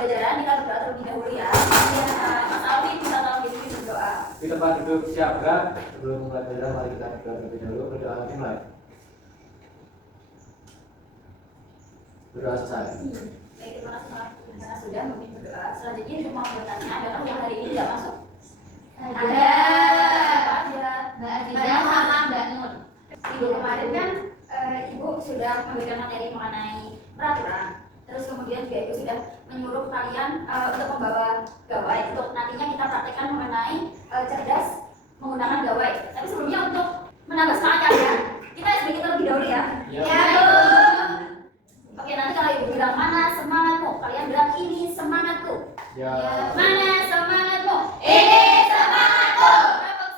pembelajaran kita berdoa terlebih dahulu ya. Mas Alvin bisa tolong dipimpin berdoa. Di tempat duduk siaga sebelum mulai belajar, mari kita berdoa terlebih dahulu. Berdoa dimulai. Berdoa selesai. Baik, terima kasih karena sudah memimpin berdoa. Selanjutnya untuk mau bertanya, adakah yang hari ini tidak masuk? Ada. Apa aja? Mbak Aziza sama Mbak Nur. Minggu kemarin kan Ibu sudah memberikan materi mengenai peraturan. Terus kemudian juga Ibu sudah menyuruh kalian untuk membawa gawai untuk nantinya kita praktekkan mengenai cerdas menggunakan gawai. Tapi sebelumnya untuk menambah semangat ya, kita sedikit terlebih dahulu ya. Ya. Oke, nanti kalau Ibu bilang mana semangatmu, kalian bilang ini semangatku. Ya. Mana semangatmu? Ini semangatku. Kelompok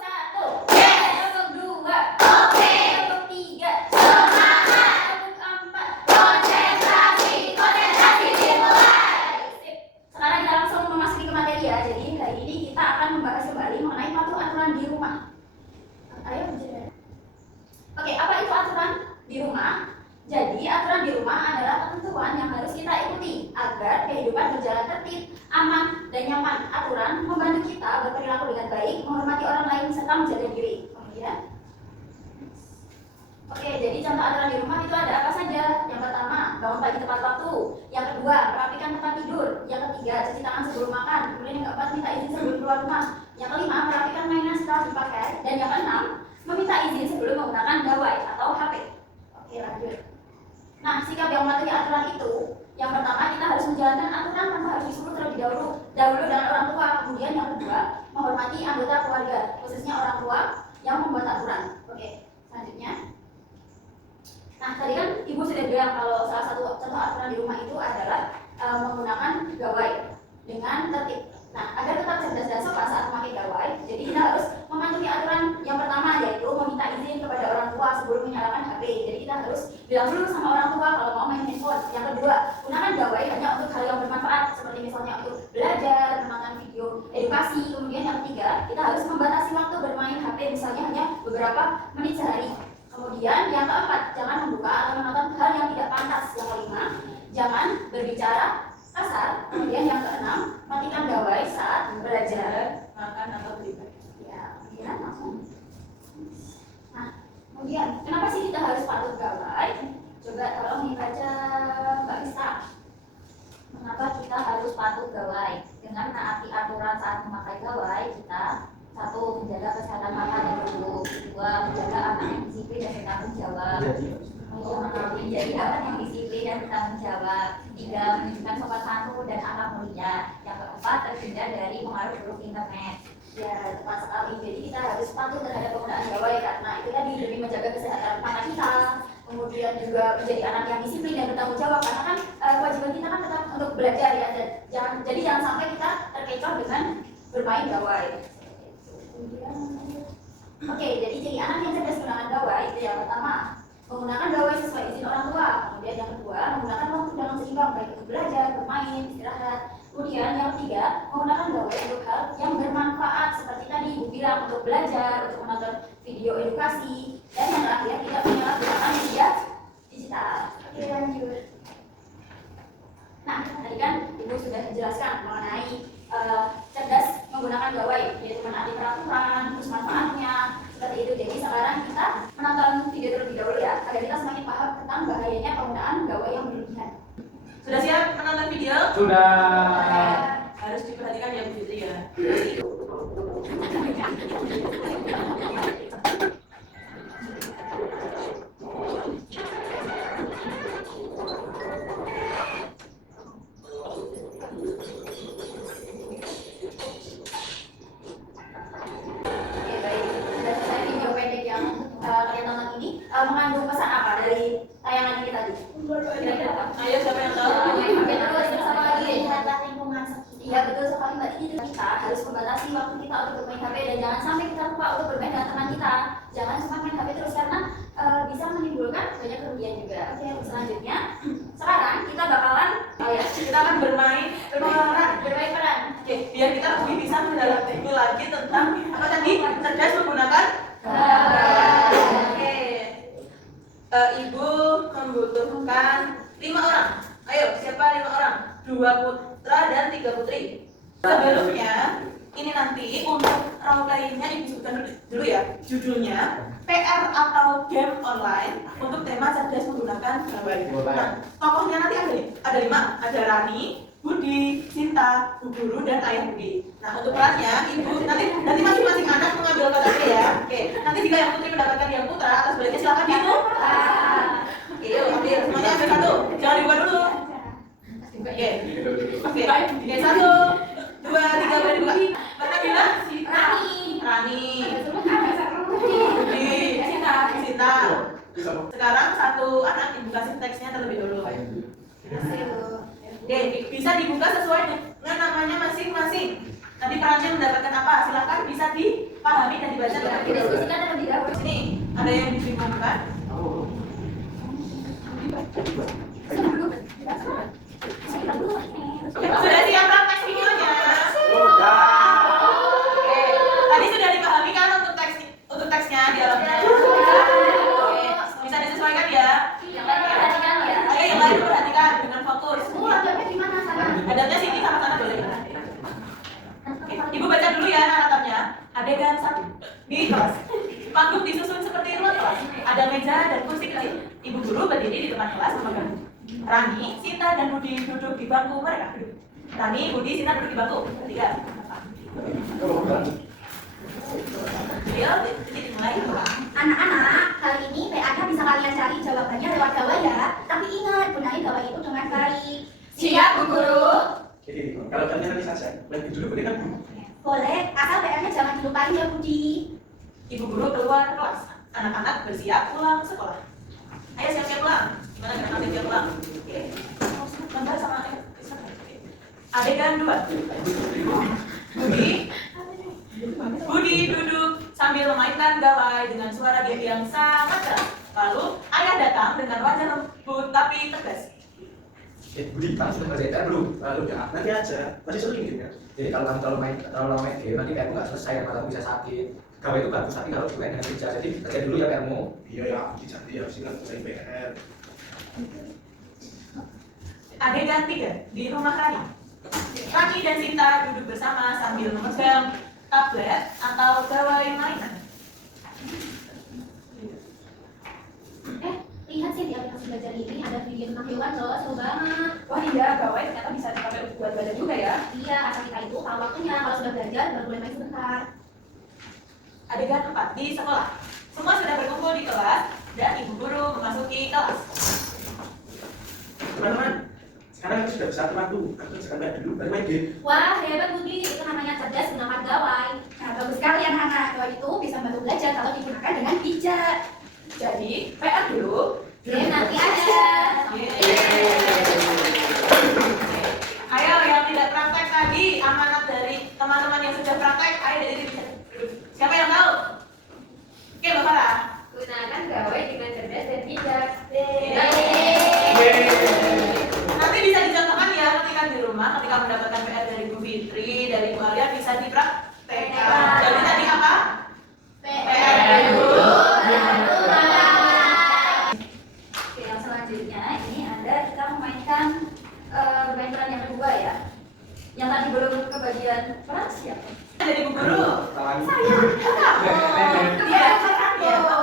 1. Yes. Kelompok 2. Oke. Kelompok 3. Semangat. Kelompok 4. Konsentrasi. Konsentrasi dimulai. Sip. Sekarang kita langsung memasuki ke materi ya. Jadi hari ini kita akan membahas kembali mengenai patuh aturan di rumah. Ayo, bicara. Oke, apa itu aturan di rumah? Jadi aturan di rumah adalah ketentuan yang harus kita ikuti agar kehidupan berjalan tertib, aman, dan nyaman. Aturan membantu kita berperilaku dengan baik, menghormati orang lain, serta menjaga diri. Kemudian, oke, jadi contoh aturan di rumah itu ada apa saja? Yang pertama, bangun pagi tepat waktu. Yang kedua, merapikan tempat tidur. Yang ketiga, cuci tangan sebelum makan. Kemudian yang keempat, minta izin sebelum keluar rumah. Yang kelima, merapikan mainan setelah dipakai. Dan yang keenam, meminta izin sebelum menggunakan gawai atau HP. Oke, lanjut. Nah, sikap yang mematuhi aturan itu, yang pertama kita harus menjalankan aturan tanpa harus disuruh terlebih dahulu dengan orang tua. Kemudian yang kedua, menghormati anggota keluarga, khususnya orang tua yang membuat aturan. Oke, selanjutnya. Nah, tadi kan Ibu sudah bilang kalau salah satu contoh aturan di rumah itu adalah menggunakan gawai dengan tertib. Nah, agar tetap cerdas dan sopan saat memakai gawai, jadi kita harus mematuhi aturan yang pertama, yaitu meminta izin kepada orang tua sebelum menyalakan HP. Jadi kita harus bilang dulu sama orang tua kalau mau main handphone. Yang kedua, gunakan gawai hanya untuk hal yang bermanfaat, seperti misalnya untuk belajar, menonton video edukasi. Kemudian yang ketiga, kita harus membatasi waktu bermain HP, misalnya hanya beberapa menit sehari. Kemudian yang keempat, jangan membuka atau menonton hal yang tidak pantas. Yang kelima, jangan berbicara kasar. Kemudian yang keenam, matikan gawai saat belajar, makan atau beribadah. Ya, kemudian langsung. Nah, kemudian kenapa sih kita harus patuh gawai? Coba tolong dibaca Mbak Rista. Mengapa kita harus patuh gawai? Dengan menaati aturan saat memakai gawai, kita satu, menjaga kesehatan mata dan tubuh. Dua, menjaga anak yang disiplin dan bertanggung jawab. Menjadi anak yang disiplin dan bertanggung jawab. Tiga, menunjukkan sopan santun dan akhlak mulia. Yang keempat, terhindar dari pengaruh buruk internet. Ya, tepat sekali. Jadi kita harus patuh terhadap penggunaan gawai karena itu tadi demi menjaga kesehatan mata kita, kemudian juga menjadi anak yang disiplin dan bertanggung jawab. Karena kan kewajiban kita kan tetap untuk belajar ya. Jadi jangan sampai kita terkecoh dengan bermain gawai. Oke, jadi anak yang cerdas menggunakan gawai itu yang pertama, menggunakan gawai sesuai izin orang tua. Kemudian yang kedua, menggunakan waktu dengan seimbang baik untuk belajar, bermain, istirahat. Kemudian yang ketiga, menggunakan gawai untuk hal yang bermanfaat seperti tadi Ibu bilang, untuk belajar, untuk menonton video edukasi. Dan yang terakhir, tidak menyalahgunakan media digital. Oke, lanjut. Nah, tadi kan Ibu sudah jelaskan mengenai cerdas menggunakan gawai, yaitu menaati peraturan, terus manfaatnya, seperti itu. Jadi sekarang kita menonton video terlebih dahulu ya, agar kita semakin paham tentang bahayanya penggunaan gawai yang berlebihan. Sudah siap menonton video? Sudah. Harus diperhatikan ya Bu Fitri ya. Mengandung pesan apa dari tayangan ini tadi? Kira-kira apa? Ayo siapa yang tahu? Oke, terus sama lagi. Jaga lingkungan sekitar. Iya betul sekali Mbak. Ini kita harus membatasi waktu kita untuk bermain HP dan jangan sampai kita lupa untuk bermain dengan teman kita. Jangan cuma main HP terus karena bisa menimbulkan banyak kerugian juga. Oke, selanjutnya sekarang kita bakalan Kita akan bermain peran. Oke, biar kita lebih bisa mendalami lagi tentang apa tadi? Cerdas menggunakan Oke. Ibu membutuhkan 5 orang. Ayo, siapa 5 orang? 2 putra putra dan 3 putri. Sebelumnya, ini nanti untuk role play-nya Ibu sebutkan dulu ya. Judulnya PR atau game online untuk tema cerdas menggunakan gawai. Nah, tokohnya nanti ada 5, ada Rani, Budi, Sinta, Bu Guru, dan Ayah Budi. Nah, untuk perannya Ibu nanti masing-masing anak mengambil KTP ya. Oke, nanti jika yang putri mendapatkan yang putra, atas baliknya silakan dihitung. Oke, yuk ambil semuanya ambil 1. Jangan dibuka dulu. Oke, 1, 2, 3 boleh dibuka. Mana bilang? Rani. Budi, Sinta. Sekarang satu anak Ibu kasih teksnya terlebih dulu. Oke, bisa dibuka sesuai dengan namanya masing-masing. Nanti perannya mendapatkan apa? Silakan bisa dipahami dan dibaca terlebih dahulu. Sini ada yang dibingungkan. Sudah siap praktek videonya? Oke, tadi sudah dipahami kan untuk teksnya di dalamnya? Oke, bisa disesuaikan ya? Ayo yang lain perhatikan dengan fokus. Adabnya sini sama sana boleh. Oke, Ibu baca dulu ya naratornya. Adegan 1 di kelas. Panggung disusun seperti ruang kelas. Ada meja dan kursi kecil. Ibu guru berdiri di depan kelas memegang. Rani, Sinta, dan Budi duduk di bangku mereka. Rani, Budi, Sinta duduk di bangku. 3. Anak-anak, kali ini PA-nya bisa kalian cari jawabannya lewat gawai ya. Tapi ingat, gunain gawai itu dengan baik. Siap, Bu Guru? Jadi, kalau kalian nanti saja, lebih dulu boleh kan? Boleh, asal PR-nya jangan dilupain ya, Budi. Ibu guru keluar kelas. Anak-anak bersiap pulang sekolah. Ayo siap-siap pulang. Gimana kita nanti siap pulang? Oke. Bentar sama adegan 2. Budi duduk sambil memainkan gawai dengan suara game yang sangat keras. Lalu ayah datang dengan wajah lembut tapi tegas. Budi, kamu sudah ngerjain belum? Lalu ya, nanti aja, masih sering gitu ya. Jadi kalau kamu terlalu main game, nanti kamu nggak selesai, dan matamu bisa sakit. Gawai itu bagus, tapi kalau dimain dengan bijak, jadi kerjain dulu ya PR-mu. Iya ya, jadi harus ingat selesai PR. Adegan 3 di rumah Rani. Rani dan Sinta duduk bersama sambil memegang tablet atau gawai mainan. Lihat sih di aplikasi belajar ini ada video tentang hewan loh, seru banget. Wah iya, gawai ternyata bisa dipakai untuk buat belajar juga ya. Iya, asal kita itu tahu waktunya. Kalau sudah belajar baru boleh main sebentar. Adegan 4 di sekolah. Semua sudah berkumpul di kelas dan ibu guru memasuki kelas. Teman-teman, sekarang aku sudah bisa atur waktu. Aku selesaikan baik dulu, baru main game. Wah, hebat Budi. Itu namanya cerdas menggunakan gawai. Nah, bagus sekali anak-anak. Gawai itu bisa membantu belajar kalau digunakan dengan bijak. Jadi, PR dulu. Game nanti ada. Ayo yang tidak praktek tadi, amanat dari teman-teman yang sudah praktek, ayo dari diri. Siapa yang tahu? Oke, Mbak Farah. Gunakan gawai dengan cerdas dan bijak. Nanti bisa dicontohkan ya ketika di rumah, ketika mendapatkan PR dari Bu Fitri, dari Bu Alia bisa dipraktekkan. Jadi tadi apa? PR dulu. Oke, yang selanjutnya ini ada kita memainkan bermain peran yang kedua ya. Yang tadi belum kebagian peran siapa? Jadi Bu Guru. Saya. Iya.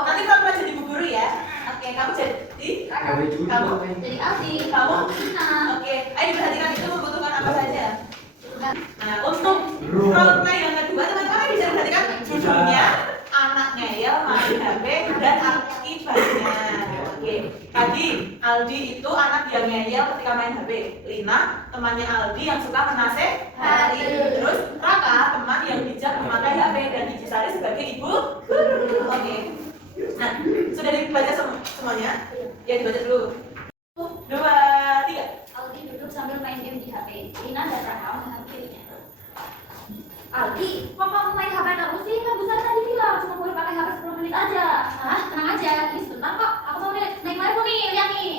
Nanti kamu jadi Bu Guru ya. Oke, kamu jadi Gawai dulu. kamu. Jadi Aldi. Kamu? Nah. Oke, ayo diperhatikan itu membutuhkan apa saja. Nah, untuk role play yang kedua, teman-teman bisa perhatikan judulnya anak ngeyel main HP dan akibatnya. Oke, tadi Aldi itu anak yang ngeyel ketika main HP. Lina temannya Aldi yang suka menasehati. Terus Raka teman yang bijak memakai HP dan Ibu Sari sebagai ibu guru. Oke. Nah, sudah dibaca semuanya? Ya, dibaca dulu. 2, 3. Aldi duduk sambil main game di HP. Lina dan Raka menghampirinya. Aldi, kok kamu main HP terus sih? Kan besar tadi bilang cuma boleh pakai HP 10 menit aja. Hah? Tenang aja, ini sebentar kok. Aku mau naik level nih, lihat nih.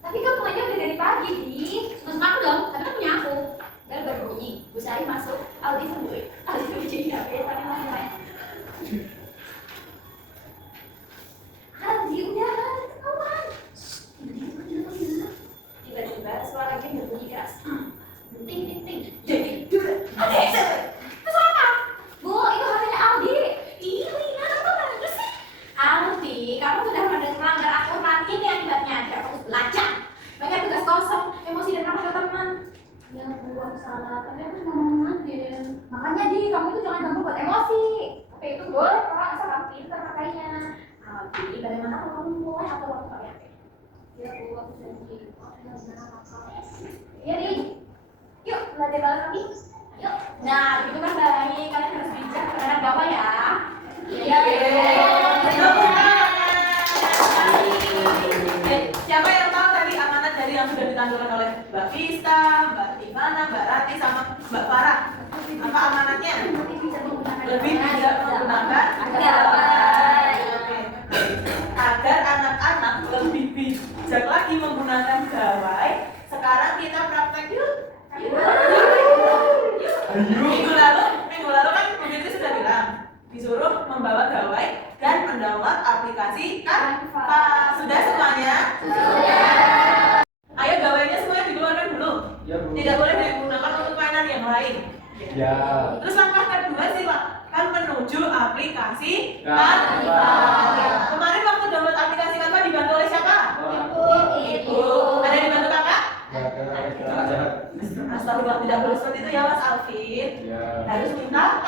Tapi kamu mainnya udah dari pagi, Di. Suka aku dong, tapi kan punya aku. Bel berbunyi, Bu Sari masuk, Aldi sembunyi. Aldi sembunyi di HP, tapi masih main. Aldi, udah, ketahuan. Tiba-tiba suara game berbunyi keras. Penting salah, tapi aku cuma mau ngingetin. Makanya di kamu itu jangan gampang buat emosi. HP itu boleh orang asal kamu pintar makanya. Abi, bagaimana kalau kamu mulai atau waktu pakai HP? Ya aku janji. Iya nih. Yuk belajar bareng kami. Yuk. Nah itu kan baik, kalian harus bijak anak bawah ya. Iya. Siapa yang tahu tadi amanat dari yang sudah ditampilkan oleh Mbak Vista, Mbak Ivana, Mbak Rati, sama Mbak Farah? Apa amanatnya? Lebih bijak menggunakan gawai. Oke. Agar anak-anak lebih bijak lagi menggunakan gawai, sekarang kita praktek yuk. Minggu lalu kan Bu Fitri sudah bilang disuruh membawa gawai dan mendownload aplikasi Canva. Sudah semuanya? Sudah. Ayo gawainya semuanya dikeluarkan dulu. Ya, Bu. Tidak boleh digunakan untuk mainan yang lain. Ya. Terus langkah kedua silakan menuju aplikasi Canva. Canva. Kemarin waktu download aplikasi Canva dibantu oleh siapa? Ibu. Ada yang dibantu kakak? Astagfirullah, tidak boleh seperti itu ya Mas Alvin. Ya. Harus minta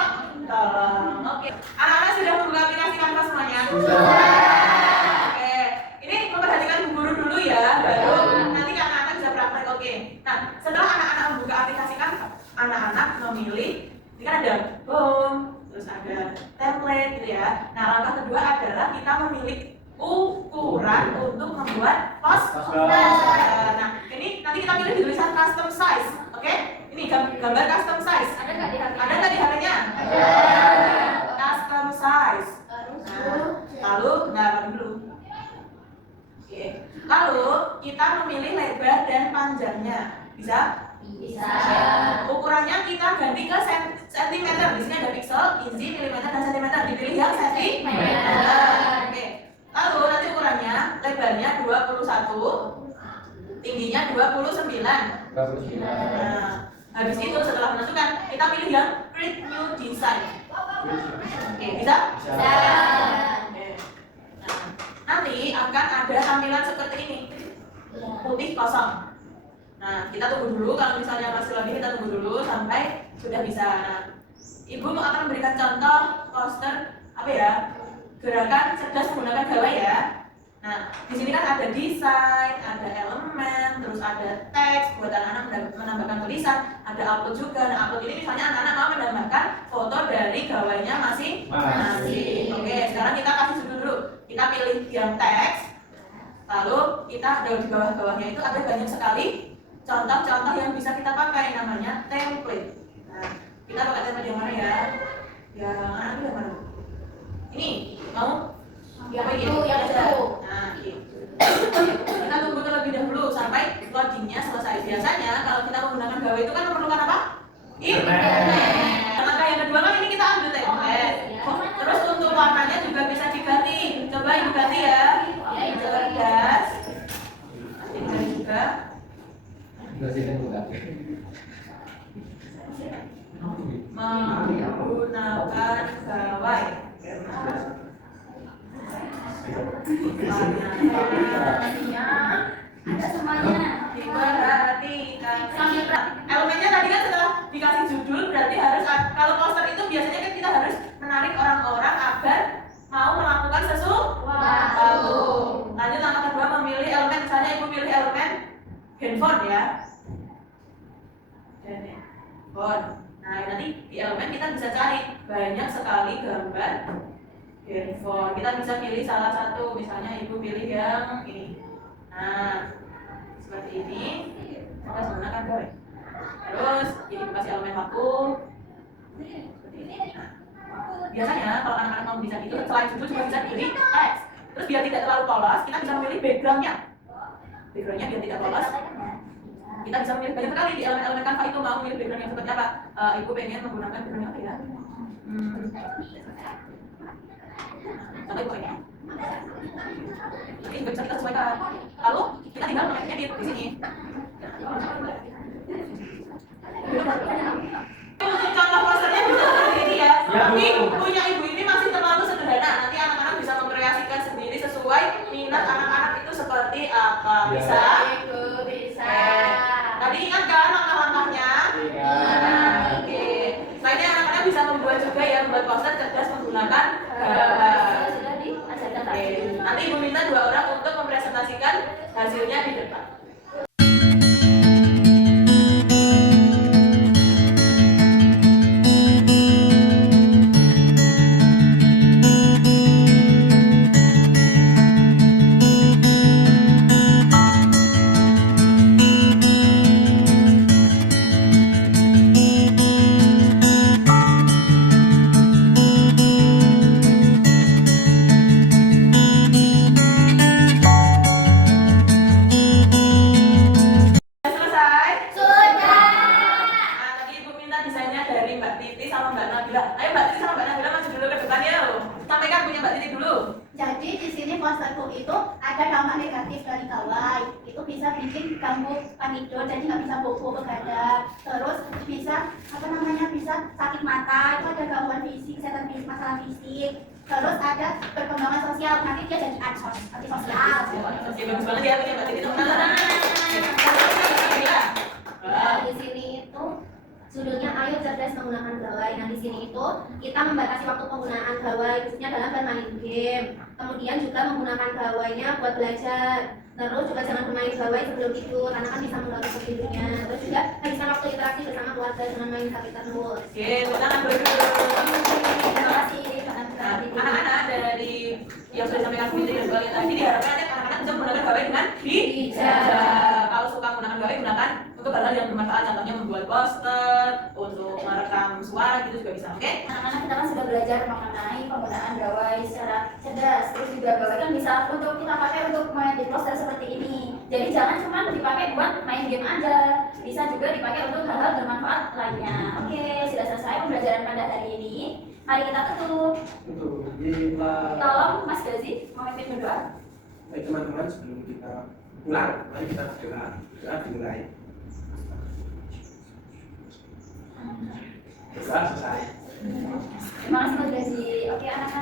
tolong. Oke. Anak-anak sudah membuka aplikasi Canva semuanya? Oke. Ini memperhatikan Bu Guru dulu ya, baru nanti anak-anak bisa praktek. Oke. Nah, setelah anak-anak membuka aplikasi Canva, anak-anak memilih, ini kan ada home, terus ada template gitu ya. Nah, langkah kedua adalah kita memilih ukuran untuk membuat poster. Nah, ini nanti kita pilih di tulisan custom size. Oke? Ini gambar custom size. Ada nggak di HP? Ada nggak di HP-nya? Custom size. Nah, lalu dulu. Oke. Lalu kita memilih lebar dan panjangnya. Bisa? Bisa. Ukurannya kita ganti ke sentimeter. Di sini ada pixel, inci, milimeter, dan sentimeter. Dipilih yang sentimeter. Oke. Lalu nanti ukurannya, lebarnya 21, tingginya 29. Nah, habis itu setelah menentukan, kita pilih yang create new design. Oke, bisa? Bisa. Oke. Nah, nanti akan ada tampilan seperti ini, putih kosong. Nah, kita tunggu dulu. Kalau misalnya masih lagi, kita tunggu dulu sampai sudah bisa. Nah, Ibu akan memberikan contoh poster apa ya? Gerakan cerdas menggunakan gawai ya. Nah, di sini kan ada desain, ada elemen, terus ada teks buat anak-anak menambahkan tulisan, ada upload juga. Nah, upload ini misalnya anak-anak mau menambahkan foto dari gawainya masing-masing. Oke, sekarang kita kasih judul dulu. Kita pilih yang teks. Lalu kita ada di bawah-bawahnya itu ada banyak sekali contoh-contoh yang bisa kita pakai, namanya template. Nah, kita pakai template yang mana ya? Yang anak yang mana? Ini mau? Yang ini? itu, yang Ada. itu. Nah, ini. Kita tunggu terlebih dahulu sampai loadingnya selesai. Biasanya kalau kita menggunakan gawai itu kan memerlukan apa? Internet. Langkah yang kedua kan ini kita ambil template. Terus untuk warnanya juga bisa diganti. Coba Ibu ganti ya. Coba gas. Nanti diganti juga. Presiden bukan. Menggunakan gawai. Ada semuanya. Diperhatikan. Elemennya tadi kan setelah dikasih judul berarti harus, kalau poster itu biasanya kan kita harus menarik orang-orang agar mau melakukan sesuatu. Lanjut langkah kedua, memilih elemen. Misalnya Ibu pilih elemen handphone ya. Handphone. Nah, nanti di elemen kita bisa cari banyak sekali gambar handphone. Kita bisa pilih salah satu, misalnya Ibu pilih yang ini. Nah, seperti ini. Kita menggunakan gawai. Terus ini kasih elemen waktu. Seperti ini. Nah, biasanya kalau anak-anak mau bisa itu, selain judul juga bisa pilih teks. Terus biar tidak terlalu polos, kita bisa memilih backgroundnya. Backgroundnya biar tidak polos. Kita bisa memilih banyak sekali di elemen-elemen Canva itu. Mau memilih background yang seperti apa? Ibu pengen menggunakan background apa ya? Coba Ibu pengen. Nanti juga bisa kita sesuaikan. Lalu kita tinggal edit di sini. Untuk contoh posternya bisa seperti ini ya. Tapi punya Ibu ini masih terlalu sederhana. Nanti anak-anak bisa mengkreasikan sendiri sesuai minat anak-anak itu seperti apa. Bisa? Bisa. Tadi ingat kan langkah-langkahnya? Udah, ayo Mbak Titi sama Mbak Nabila maju dulu ke depan ya. Sampaikan punya Mbak Titi dulu. Jadi di sini posterku itu ada dampak negatif dari gawai. Itu bisa bikin ganggu tidur, jadi nggak bisa bobo begadang. Terus bisa bisa sakit mata, itu ada gangguan fisik, kesehatan fisik, masalah fisik. Terus ada perkembangan sosial, nanti dia jadi antisosial. Oke, bagus banget ya punya Mbak Titi. Teman-teman. Nah, di sini itu judulnya Ayo Cerdas Menggunakan Gawai. Nah, di sini itu kita membatasi waktu penggunaan gawai, khususnya dalam bermain game. Kemudian juga menggunakan gawainya buat belajar. Terus juga jangan bermain gawai sebelum tidur, karena kan bisa mengganggu tidurnya. Terus juga habiskan waktu interaksi bersama keluarga dengan main HP terus. Oke, tangan dulu. Terima kasih. Nah, anak-anak dari yang sudah disampaikan Bu Fitri dan juga tadi diharapkan anak-anak bisa menggunakan gawai dengan bijak. Kalau suka menggunakan gawai, gunakan untuk hal-hal yang bermanfaat, contohnya membuat poster, untuk merekam suara gitu juga bisa. Oke? Anak-anak kita kan sudah belajar mengenai penggunaan gawai secara cerdas. Terus juga gawai kan bisa untuk kita pakai untuk main di poster seperti ini. Jadi jangan cuma dipakai buat main game aja, bisa juga dipakai untuk hal-hal bermanfaat lainnya. Oke, sudah selesai pembelajaran pada hari ini. Mari kita tutup. Untuk kita Tolong Mas Gazi memimpin berdoa. baik teman-teman, sebelum kita pulang, mari kita berdoa. Doa dimulai. Doa selesai. Terima kasih Mas Gazi. Oke anak-anak.